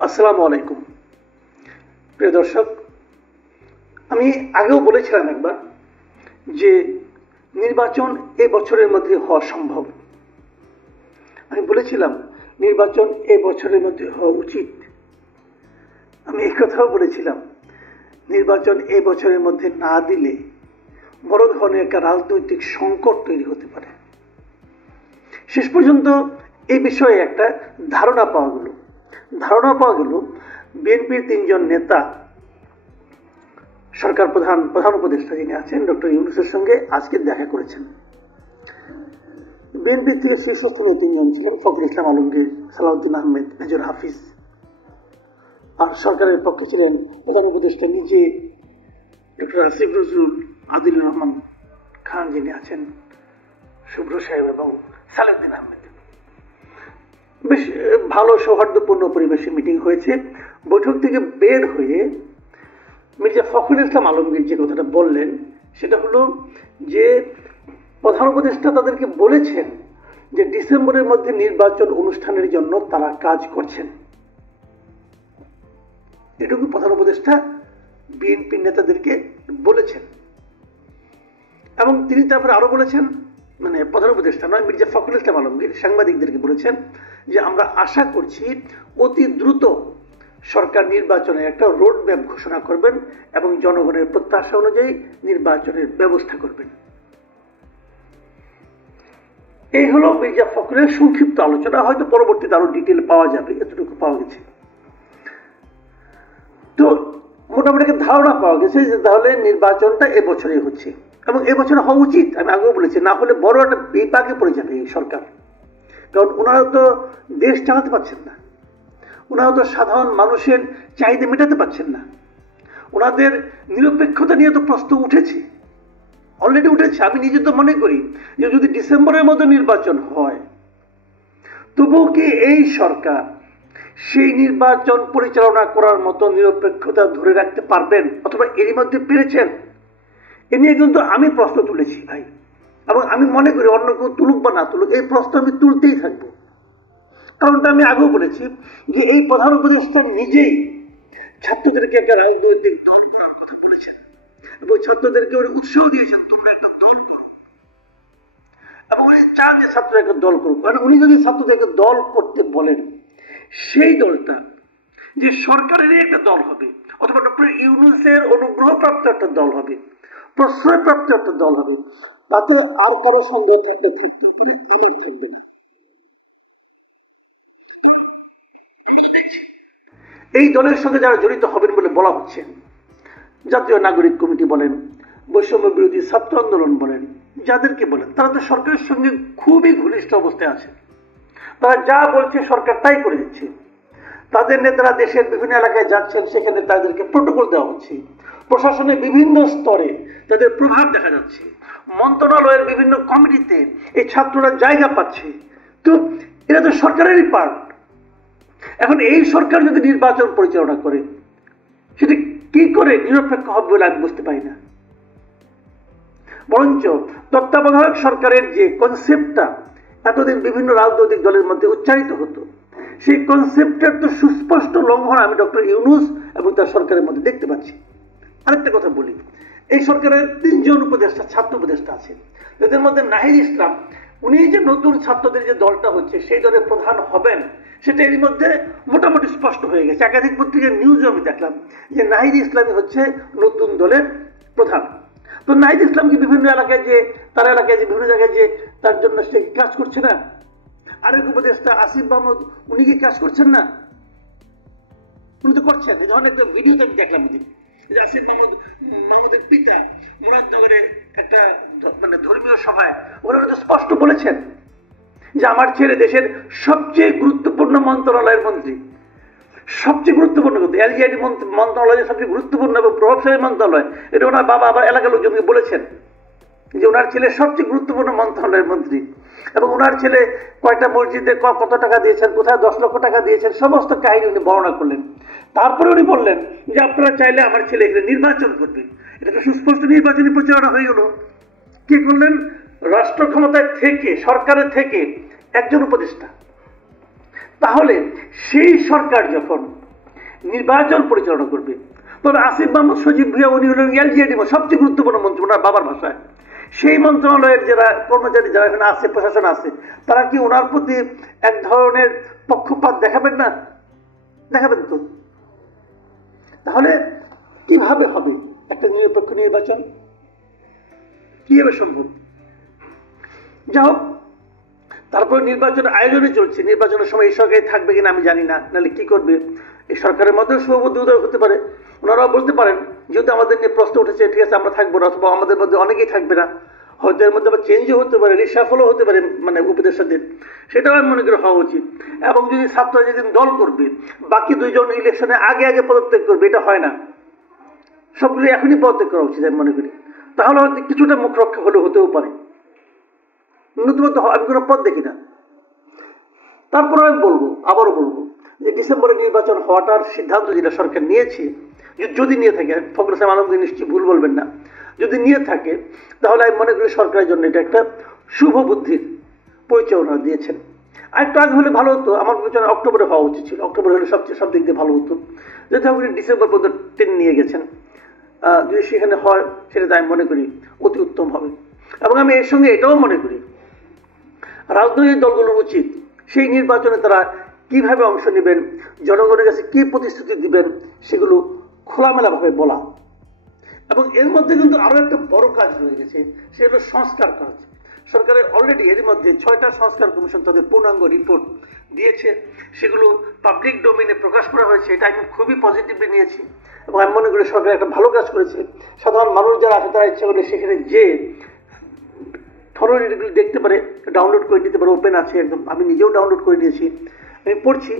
আসসালামু আলাইকুম প্রিয় দর্শক, আমি আগেও বলেছিলাম একবার যে নির্বাচন এ বছরের মধ্যে হওয়া সম্ভব। আমি বলেছিলাম নির্বাচন এ বছরের মধ্যে হওয়া উচিত। আমি এই কথাও বলেছিলাম নির্বাচন এ বছরের মধ্যে না দিলে বড় ধরনের একটা রাজনৈতিক সংকট তৈরি হতে পারে। শেষ পর্যন্ত এই বিষয়ে একটা ধারণা পাওয়া গেল বিএনপির ৩ জন নেতা সরকার প্রধান উপদেষ্টা যিনি আছেন ডক্টর ইউনূসের সঙ্গে আজকে দেখা করেছেন। বিএনপির থেকে শীর্ষস্থানীয় ৩ জন ছিলেন ফখরুল ইসলাম আলমগীর, সালাউদ্দিন আহমেদ, মেজর হাফিজ। আর সরকারের পক্ষে ছিলেন প্রধান উপদেষ্টা নিজে ডক্টর আসিফ নজরুল, আদিলুর রহমান খান যিনি আছেন, শুভ্র সাহেব এবং সালাউদ্দিন আহমেদ। বেশ ভালো সৌহার্দ্যপূর্ণ পরিবেশে মিটিং হয়েছে। বৈঠক থেকে বের হয়ে মির্জা ফখরুল ইসলাম আলমগীর যে কথাটা বললেন সেটা হলো যে প্রধান উপদেষ্টা তাদেরকে বলেছেন যে ডিসেম্বরের মধ্যে নির্বাচন অনুষ্ঠানের জন্য তারা কাজ করছেন। এটুকু প্রধান উপদেষ্টা বিএনপি নেতাদেরকে বলেছেন এবং তিনি তারপরে আরো বলেছেন, মানে প্রধান উপদেষ্টা নয়, মির্জা ফখরুল ইসলাম আলমগীর সাংবাদিকদেরকে বলেছেন যে আমরা আশা করছি অতি দ্রুত সরকার নির্বাচনের একটা রোড ম্যাপ ঘোষণা করবেন এবং জনগণের প্রত্যাশা অনুযায়ী নির্বাচনের ব্যবস্থা করবেন। এই হলো মির্জা ফখরুলের সংক্ষিপ্ত আলোচনা। হয়তো পরবর্তীতে আরো ডিটেল পাওয়া যাবে, এতটুকু পাওয়া গেছে। তো মোটামুটি ধারণা পাওয়া গেছে যে তাহলে নির্বাচনটা এবছরই হচ্ছে এবং এবছর হওয়া উচিত। আমি আগেও বলেছি, না হলে বড় একটা বিপাকে পড়ে যাবে এই সরকার। কারণ ওনারা তো দেশ চালাতে পারছেন না, ওনারা তো সাধারণ মানুষের চাহিদা মেটাতে পারছেন না। ওনাদের নিরপেক্ষতা নিয়ে তো প্রশ্ন উঠেছে, অলরেডি উঠেছে। আমি নিজে তো মনে করি যে যদি ডিসেম্বরের মধ্যে নির্বাচন হয় তবুও কি এই সরকার সেই নির্বাচন পরিচালনা করার মতো নিরপেক্ষতা ধরে রাখতে পারবেন অথবা এরই মধ্যে পেরেছেন? এ নিয়ে কিন্তু আমি প্রশ্ন তুলেছি ভাই, এবং আমি মনে করি অন্য কেউ তুলুক বা না তুলুক এই প্রশ্ন আমি তুলতেই থাকবো। কারণটা আমি আগেও বলেছি যে এই প্রধান উপদেষ্টা নিজেই ছাত্রদেরকে একটা রাজনৈতিক দল করার কথা বলেছেন এবং ছাত্রদেরকে উৎসাহ দিয়েছেন তোমরা একটা দল করো, এবং উনি চান যে ছাত্ররা একটা দল করুক। কারণ উনি যদি ছাত্রদেরকে দল করতে বলেন সেই দলটা যে সরকারেরই একটা দল হবে অথবা ডক্টর ইউনূসের অনুগ্রহপ্রাপ্ত একটা দল হবে, প্রশ্রয়প্রাপ্ত একটা দল হবে, তাতে আর কারো সন্দেহ থাকতে থাকবে না। এই দলের সঙ্গে যারা জড়িত হবেন বলে বলা হচ্ছে, জাতীয় নাগরিক কমিটি বলেন, বৈষম্য বিরোধী ছাত্র আন্দোলন বলেন, যাদেরকে বলেন তারা তো সরকারের সঙ্গে খুবই ঘনিষ্ঠ অবস্থায় আছে। তারা যা বলছে সরকার তাই করে দিচ্ছে। তাদের নেতারা দেশের বিভিন্ন এলাকায় যাচ্ছেন, সেখানে তাদেরকে প্রটোকল দেওয়া হচ্ছে। প্রশাসনের বিভিন্ন স্তরে তাদের প্রভাব দেখা যাচ্ছে। মন্ত্রণালয়ের বিভিন্ন কমিটিতে এই ছাত্ররা জায়গা পাচ্ছে। তো এটা তো সরকারেরই পার্ট। এখন এই সরকার যদি নির্বাচন পরিচালনা করে সেটা কি করে নিরপেক্ষ হবে বলে আমি বুঝতে পারি না। বরঞ্চ তত্ত্বাবধায়ক সরকারের যে কনসেপ্টটা এতদিন বিভিন্ন রাজনৈতিক দলের মধ্যে উচ্চারিত হতো, সেই কনসেপ্টের তো সুস্পষ্ট লঙ্ঘন আমি ডক্টর ইউনূস এবং তার সরকারের মধ্যে দেখতে পাচ্ছি। আরেকটা কথা বলি, এই সরকারের ৩ জন উপদেষ্টা ছাত্র উপদেষ্টা আছেন, এদের মধ্যে নাহিদ ইসলাম, উনি যে নতুন ছাত্রদের যে দলটা হচ্ছে সেই দলের প্রধান হবেন সেটা এর মধ্যে মোটামুটি স্পষ্ট হয়ে গেছে। একাধিক পত্রিকার নিউজে আমি দেখলাম যে নাহিদ ইসলামই হচ্ছে নতুন দলের প্রধান। তো নাহিদ ইসলাম কি বিভিন্ন এলাকায় যে বিভিন্ন জায়গায় যে তার জন্য সে কাজ করছে না? আরেক উপদেষ্টা আসিফ মাহমুদ, উনি কি কাজ করছেন না? উনি তো করছেন। এই ধরনের একটা ভিডিওতে আমি দেখলাম যে আসিফ মাহমুদের পিতা মুরাদনগরের একটা মানে ধর্মীয় সভায় ওরা তো স্পষ্ট বলেছেন যে আমার ছেলে দেশের সবচেয়ে গুরুত্বপূর্ণ মন্ত্রণালয়ের মন্ত্রী, সবচেয়ে গুরুত্বপূর্ণ কিন্তু এলজিআইডি মন্ত্রণালয় সবচেয়ে গুরুত্বপূর্ণ এবং প্রভাবশালী মন্ত্রণালয়। এটা ওনার বাবা আবার এলাকার লোকজনকে বলেছেন যে ওনার ছেলে সবচেয়ে গুরুত্বপূর্ণ মন্ত্রণালয়ের মন্ত্রী এবং ওনার ছেলে কয়টা মসজিদে কত টাকা দিয়েছেন, কোথায় 10 লক্ষ টাকা দিয়েছেন, সমস্ত কাহিনী উনি বর্ণনা করলেন। তারপরে উনি বললেন যে আপনারা চাইলে আমার ছেলে এখানে নির্বাচন করবে। এটা তো সুস্পষ্ট নির্বাচনী প্রচারণা হয়ে গেল। কি করলেন? রাষ্ট্র ক্ষমতায় থেকে, সরকারের থেকে একজন উপদেষ্টা। তাহলে সেই সরকার যখন নির্বাচন পরিচালনা করবে। তবে আসিফ মাহমুদ সজীব ভুঁইয়া উনি হলেন এলজিইডি সবচেয়ে গুরুত্বপূর্ণ মন্ত্রী ওনার বাবার ভাষায়। সেই মন্ত্রণালয়ের যারা কর্মচারী যারা এখানে আছে, প্রশাসন আছে, তারা কি ওনার প্রতি এক ধরনের পক্ষপাত দেখাবেন না? দেখাবেন তো। তাহলে কিভাবে হবে একটা নিরপেক্ষ নির্বাচন? কিভাবে সম্ভব? যা হোক, তারপরে নির্বাচনের আয়োজনে চলছে। নির্বাচনের সময় এই সরকারি থাকবে কিনা আমি জানি না, নাহলে কি করবে। এই সরকারের মধ্যে শুভবুদ্ধি উদয় হতে পারে, ওনারাও বলতে পারেন যেহেতু আমাদের নিয়ে প্রশ্ন উঠেছে, ঠিক আছে আমরা থাকবো না, অথবা আমাদের মধ্যে অনেকেই থাকবে না, হয়তো এর মধ্যে আবার চেঞ্জও হতে পারে, রিসাফলও হতে পারে, মানে উপদেষ্টাদের, সেটাও আমি মনে করি হওয়া উচিত। এবং যদি ছাত্ররা যেদিন দল করবে, বাকি দুইজন ইলেকশনে আগে আগে পদত্যাগ করবে, এটা হয় না, সবগুলো এখনই পদত্যাগ করা উচিত আমি মনে করি। তাহলে হয়তো কিছুটা মুখ রক্ষা হলে হতেও পারে, নতুনত্ব আমি কোনো পথ দেখি না। তারপরে আমি আবারও বলবো যে ডিসেম্বরে নির্বাচন হওয়াটার সিদ্ধান্ত যেটা সরকার নিয়েছে, যদি নিয়ে থাকে, ফখরুল ইসলাম আলমগীর নিশ্চয়ই ভুল বলবেন না, যদি নিয়ে থাকে তাহলে আমি মনে করি সরকারের জন্য এটা একটা শুভ বুদ্ধির পরিচয় ওনারা দিয়েছেন। আরেকটু আগে হলে ভালো হতো, আমার বিবেচনা অক্টোবরে হওয়া উচিত ছিল, অক্টোবরে হলে সবচেয়ে সব দিক দিয়ে ভালো হতো। যেহেতু আপনি ডিসেম্বর পর্যন্ত টেনে নিয়ে গেছেন, যদি সেখানে হয় সেটা আমি মনে করি অতি উত্তম হবে। এবং আমি এর সঙ্গে এটাও মনে করি রাজনৈতিক দলগুলোর উচিত সেই নির্বাচনে তারা কিভাবে অংশ নেবেন, জনগণের কাছে কি প্রতিশ্রুতি দিবেন, সেগুলো খোলামেলাভাবে বলা। এবং এর মধ্যে কিন্তু আরো একটা বড় কাজ রয়ে গেছে, সেটা হলো সংস্কার কাজ। সরকারের অলরেডি এর মধ্যে 6টা সংস্কার কমিশন তাদের পূর্ণাঙ্গ রিপোর্ট দিয়েছে, সেগুলো পাবলিক ডোমেইনে প্রকাশ করা হয়েছে। এটা আমি খুবই পজিটিভলি নিয়েছি এবং আমি মনে করি সরকার একটা ভালো কাজ করেছে। সাধারণ মানুষ যারা আছে তারা ইচ্ছা করলে সেখানে যে থরোলি দেখতে পারে, ডাউনলোড করে নিতে পারে, ওপেন আছে একদম। আমি নিজেও ডাউনলোড করে নিয়েছি, আমি পড়ছি।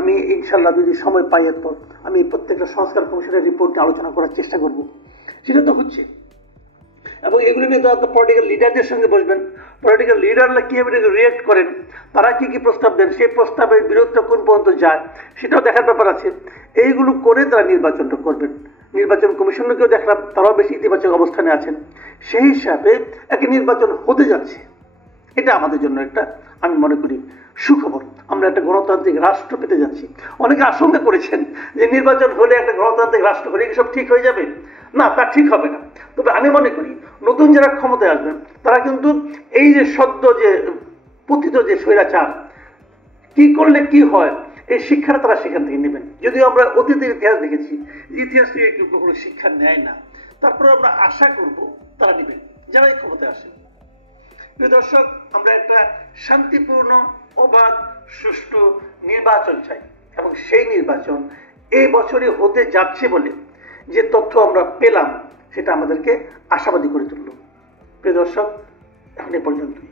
আমি ইনশাল্লাহ যদি সময় পাই এরপর আমি প্রত্যেকটা সংস্কার কমিশনের রিপোর্ট নিয়ে আলোচনা করার চেষ্টা করব। সেটা তো হচ্ছে। এবং এগুলো নিয়ে তারা পলিটিক্যাল লিডারদের সঙ্গে বসবেন, পলিটিক্যাল লিডাররা কীভাবে রিয়েক্ট করেন, তারা কি কি প্রস্তাব দেন, সেই প্রস্তাবের বিরোধটা কোন পর্যন্ত যায় সেটাও দেখার ব্যাপার আছে। এইগুলো করে তারা নির্বাচনটা করবেন। নির্বাচন কমিশনকেও দেখলাম তারাও বেশি ইতিবাচক অবস্থানে আছেন। সেই হিসাবে একটা নির্বাচন হতে যাচ্ছে, এটা আমাদের জন্য একটা আমি মনে করি সুখবর। আমরা একটা গণতান্ত্রিক রাষ্ট্র পেতে যাচ্ছি। অনেকে আশঙ্কা করেছেন যে নির্বাচন হলে একটা গণতান্ত্রিক রাষ্ট্র হলে সব ঠিক হয়ে যাবে। না, তা ঠিক হবে না। তবে আমি মনে করি নতুন যারা ক্ষমতায় আসবেন তারা কিন্তু এই যে সদ্য যে পতিত যে স্বৈরাচার কি করলে কি হয় এই শিক্ষাটা তারা সেখান থেকে নেবেন। যদিও আমরা অতীতের ইতিহাস দেখেছি, ইতিহাস থেকে কেউ কখনো শিক্ষা নেয় না, তারপরে আমরা আশা করব তারা নেবেন যারা এই ক্ষমতায় আসেন। প্রিয় দর্শক, আমরা একটা শান্তিপূর্ণ, অবাধ, সুষ্ঠু নির্বাচন চাই এবং সেই নির্বাচন এই বছরই হতে যাচ্ছে বলে যে তথ্য আমরা পেলাম সেটা আমাদেরকে আশাবাদী করে তুলল। প্রিয় দর্শক, এখন এ পর্যন্তই।